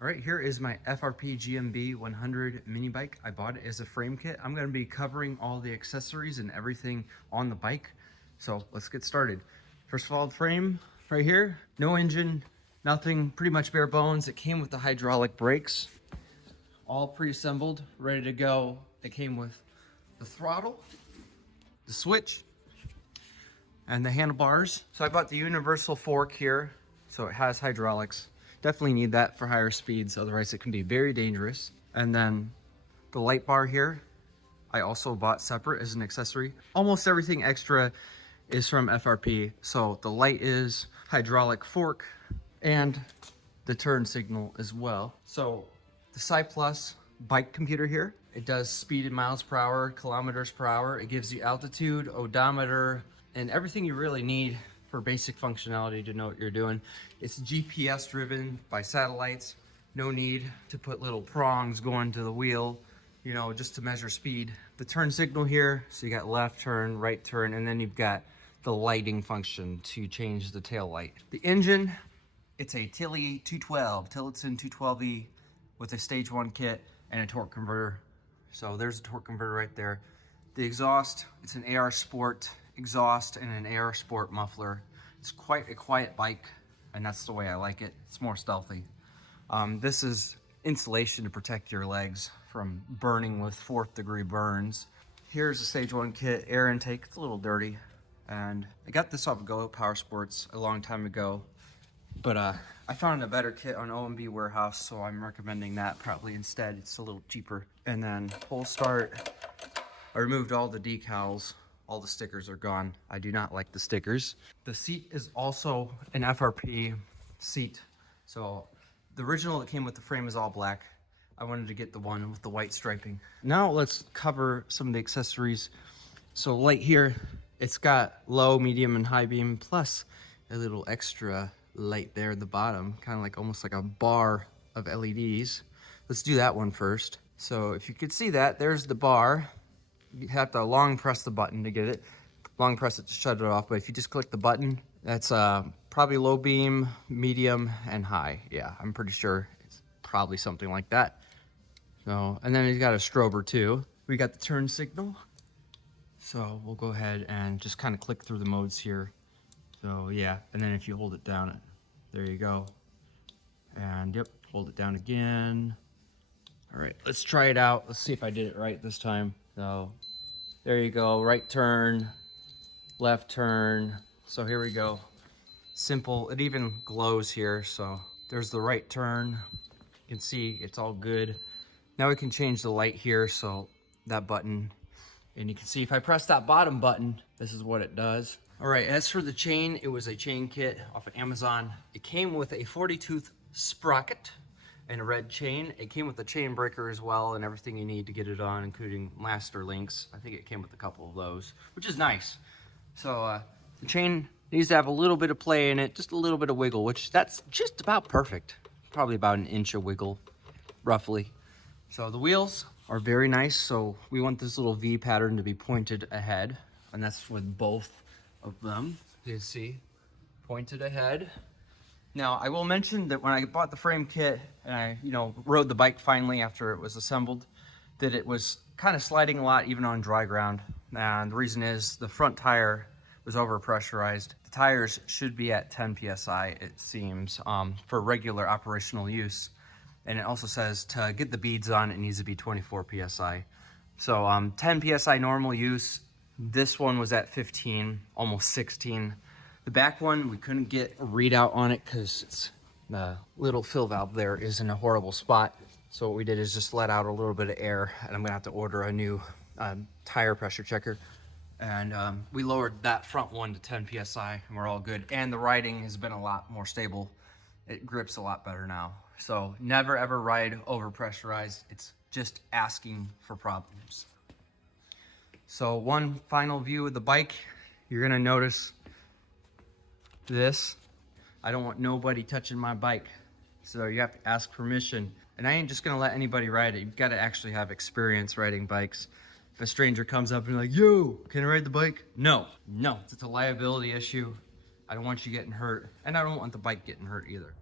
All right, here is my FRP GMB100 mini bike. I bought it as a frame kit. I'm gonna be covering all the accessories and everything on the bike. So let's get started. First of all, the frame right here, no engine, nothing, pretty much bare bones. It came with the hydraulic brakes, all pre-assembled, ready to go. It came with the throttle, the switch, and the handlebars. So I bought the universal fork here, so it has hydraulics. Definitely need that for higher speeds, otherwise it can be very dangerous. And then the light bar here, I also bought separate as an accessory. Almost everything extra is from FRP. So the light is hydraulic fork and the turn signal as well. So the Sci Plus bike computer here, it does speed in miles per hour, kilometers per hour. It gives you altitude, odometer, and everything you really need for basic functionality to know what you're doing. It's GPS driven by satellites. No need to put little prongs going to the wheel, you know, just to measure speed. The turn signal here, so you got left turn, right turn, and then you've got the lighting function to change the tail light. The engine, it's a Tillotson 212E with a stage 1 kit and a torque converter. So there's a torque converter right there. The exhaust, it's an AR Sport exhaust and an AR Sport muffler. It's quite a quiet bike, and that's the way I like it. It's more stealthy. This is insulation to protect your legs from burning with 4th degree burns. Here's the stage 1 kit, air intake. It's a little dirty, and I got this off of Go Power Sports a long time ago, but I found a better kit on OMB Warehouse, so I'm recommending that probably instead. It's a little cheaper. And then pull start, I removed all the decals. All the stickers are gone. I do not like the stickers. The seat is also an FRP seat. So the original that came with the frame is all black. I wanted to get the one with the white striping. Now let's cover some of the accessories. So light here, it's got low, medium, and high beam, plus a little extra light there at the bottom, kind of like almost like a bar of LEDs. Let's do that one first. So if you could see that, there's the bar. You have to long press the button to get it. Long press it to shut it off, but if you just click the button, that's probably low beam, medium, and high. Yeah, I'm pretty sure it's probably something like that. So, and then it's got a strober too. We got the turn signal. So we'll go ahead and just kind of click through the modes here. So yeah, and then if you hold it down, there you go. And yep, hold it down again. All right, let's try it out. Let's see if I did it right this time. So there you go, right turn, left turn. So here we go. Simple, it even glows here. So there's the right turn. You can see it's all good. Now we can change the light here. So that button, and you can see if I press that bottom button, this is what it does. All right, as for the chain, it was a chain kit off of Amazon. It came with a 40-tooth sprocket and a red chain. It came with a chain breaker as well and everything you need to get it on, including master links. I think it came with a couple of those, which is nice. So the chain needs to have a little bit of play in it, just a little bit of wiggle, which that's just about perfect. Probably about an inch of wiggle, roughly. So the wheels are very nice. So we want this little V pattern to be pointed ahead, and that's with both of them. You can see, pointed ahead. Now, I will mention that when I bought the frame kit and I, rode the bike finally after it was assembled, that it was kind of sliding a lot even on dry ground. And the reason is the front tire was overpressurized. The tires should be at 10 PSI, it seems, for regular operational use. And it also says to get the beads on, it needs to be 24 PSI. So 10 PSI normal use. This one was at 15, almost 16. The back one, we couldn't get a readout on it because the little fill valve there is in a horrible spot. So what we did is just let out a little bit of air, and I'm gonna have to order a new tire pressure checker. And we lowered that front one to 10 PSI and we're all good. And the riding has been a lot more stable. It grips a lot better now. So never ever ride over pressurized. It's just asking for problems. So one final view of the bike, you're gonna notice this. I don't want nobody touching my bike. So you have to ask permission. And I ain't just gonna let anybody ride it. You've gotta actually have experience riding bikes. If a stranger comes up and like, yo, can I ride the bike? No, it's a liability issue. I don't want you getting hurt, and I don't want the bike getting hurt either.